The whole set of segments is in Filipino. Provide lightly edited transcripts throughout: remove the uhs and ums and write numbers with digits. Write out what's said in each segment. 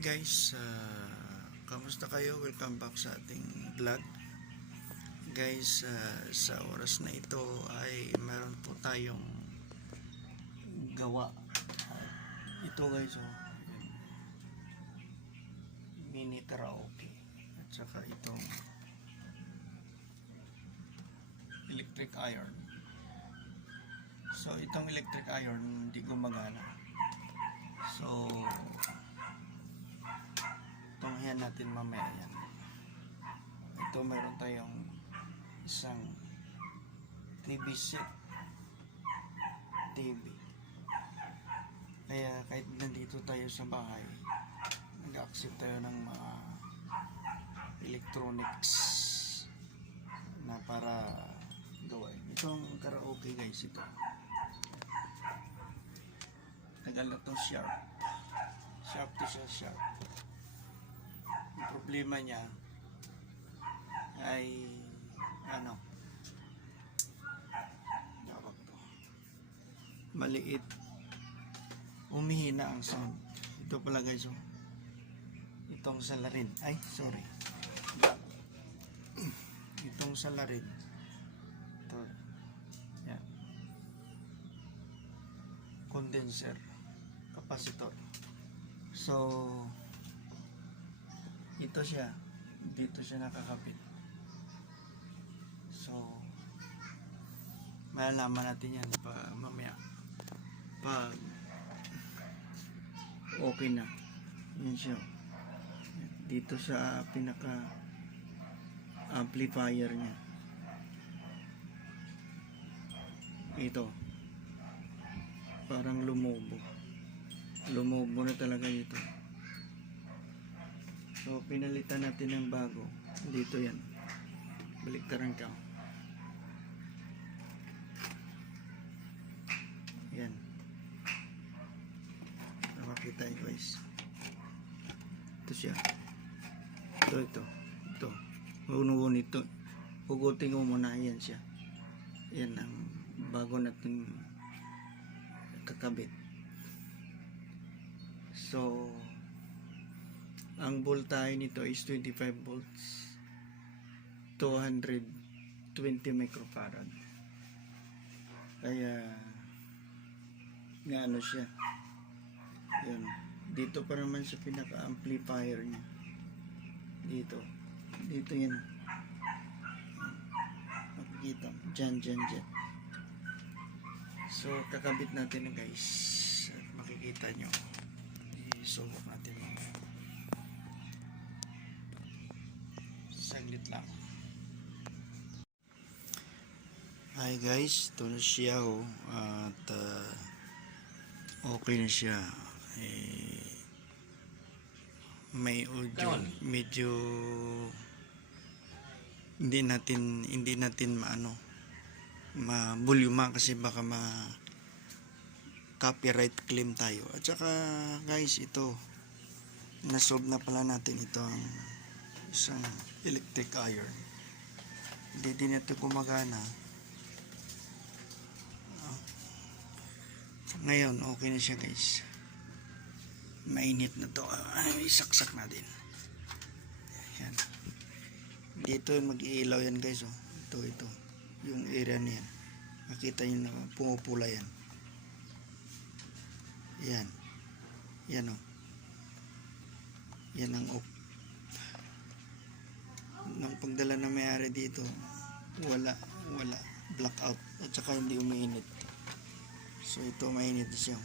Hi guys, kamusta kayo? Welcome back sa ating vlog. Guys, sa oras na ito ay meron po tayong gawa. Ito guys, mini karaoke. At saka itong electric iron. So itong electric iron hindi gumagana. So tunghayan natin mamaya yan. Ito meron tayong isang TV set, TV. Kaya kahit nandito tayo sa bahay, nag-accept tayo ng mga electronics na para gawin. Itong karaoke guys, ito tagal na itong sharp to siya. Ang problema niya ay tawag to, maliit, umihina ang sound. Ito pala guys, itong salarin, itong salarin ito, yan, condenser, capacitor. So ito siya, dito siya nakakapit. So malalaman natin yan mamaya pag okay na. Yan siya, dito sa pinaka amplifier niya. Ito parang lumobo na talaga ito. So pinalitan natin ng bago. Dito yan, baliktaran ka. Yan, nakakita nyo guys. Ito siya, ito hunuhun ito, hugutin ko muna. Yan siya, yan ang bago natin kakabit. So ang voltahe nito is 25 volts, 220 microfarad. Kaya ano siya, yun, dito pa naman sa pinaka amplifier niya, dito yan, makikita dyan. So kakabit natin guys, at makikita nyo, isulok natin mga saglit lang. Hi guys, ito na siya at okay na siya. May audio, medyo hindi natin ma-volume kasi baka copyright claim tayo. At saka guys, ito na-solve na pala natin itong isang electric iron. Hindi din ito gumagana. Ngayon okay na siya guys, mainit na to. Isaksak natin yan. Dito mag-iilaw yan guys, ito yung area niyan, makita nyo na pumupula yan. Yan ang off. Nang pagdala na may-ari dito, wala blackout, at saka hindi umiinit. So ito mainit siya,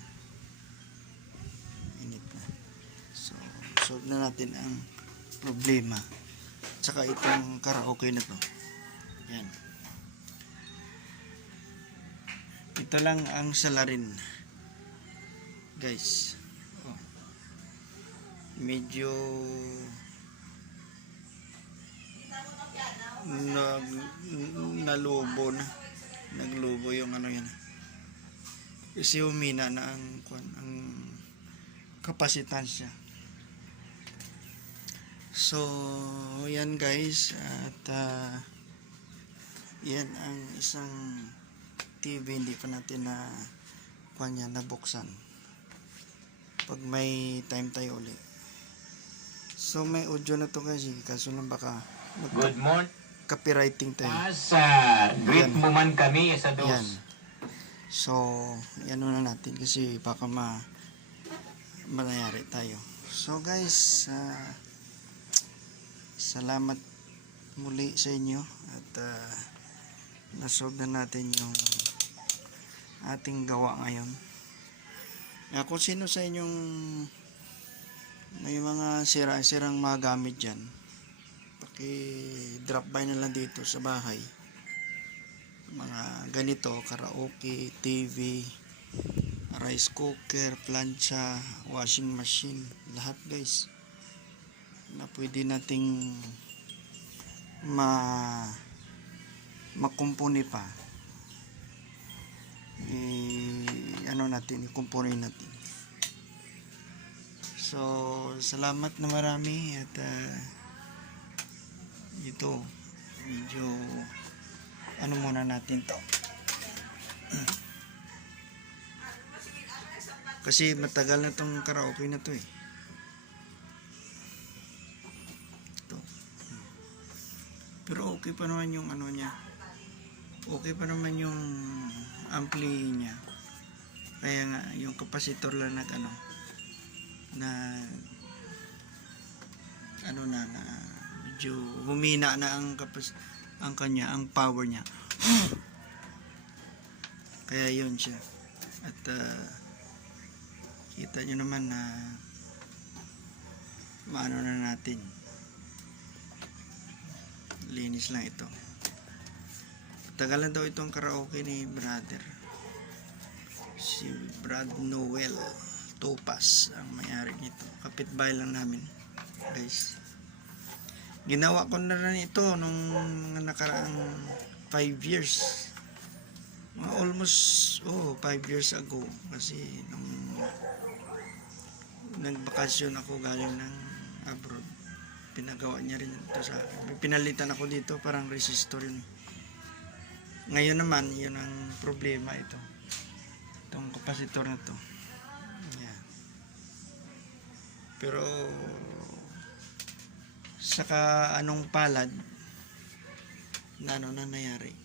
init na. So solve na natin ang problema. At saka itong karaoke na to, yan, ito lang ang salarin guys. Medyo naglubo yung yan, kasi humina na ang kapasitansya. So yan guys, at yan ang isang TV hindi pa natin nabuksan. Pag may time tayo ulit, So may audio na to kasi, kaso lang baka Good morning. copywriting tayo. Greet Yan. mo man kami sa dos. Yan. So, yan na natin kasi baka manayari tayo. So guys, salamat muli sa inyo at nasolve na natin yung ating gawa ngayon. Kung sino sa inyong may mga sirang mga gamit dyan, drop by na lang dito sa bahay. Mga ganito, karaoke, TV, rice cooker, plancha, washing machine, lahat guys na pwede nating makumpuni pa. Ikumpuni natin. So, salamat na marami at ito medyo muna natin to kasi matagal na tong karaoke na to ito. Pero okay pa naman yung niya, okay pa naman yung ampli niya, kaya nga yung capacitor lang na medyo humina na ang power niya. Kaya yun siya. At kita nyo naman na maano na natin. Linis lang ito. Tagalan daw itong karaoke ni brother. Si Brad Noel Topas ang may-ari nito. Kapitbahay lang namin, guys. Ginawa ko na rin ito nung nakaraang 5 years. Almost 5 years ago. Kasi nung nagbakasyon ako galing ng abroad, pinagawa niya rin ito sa akin. May pinalitan ako dito, parang resistor yun. Ngayon naman, yun ang problema ito. Itong kapasitor na to. Yan. Pero saka anong palad na nangyari.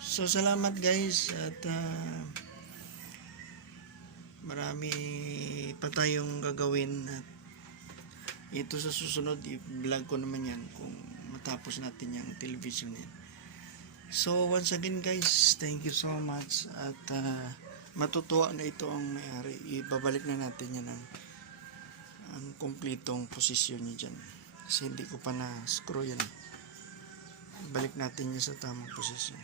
So salamat guys at marami pa tayong gagawin at ito sa susunod i-vlog ko naman yan kung matapos natin yung television yan. So once again guys, thank you so much at matutuwa na ito ang may-ari. Ibabalik na natin yan ang kumpletong posisyon niya dyan. Kasi hindi ko pa na-screw yan. Balik natin yun sa tamang posisyon.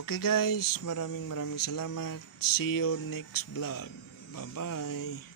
Okay guys, maraming salamat. See you next vlog. Bye bye.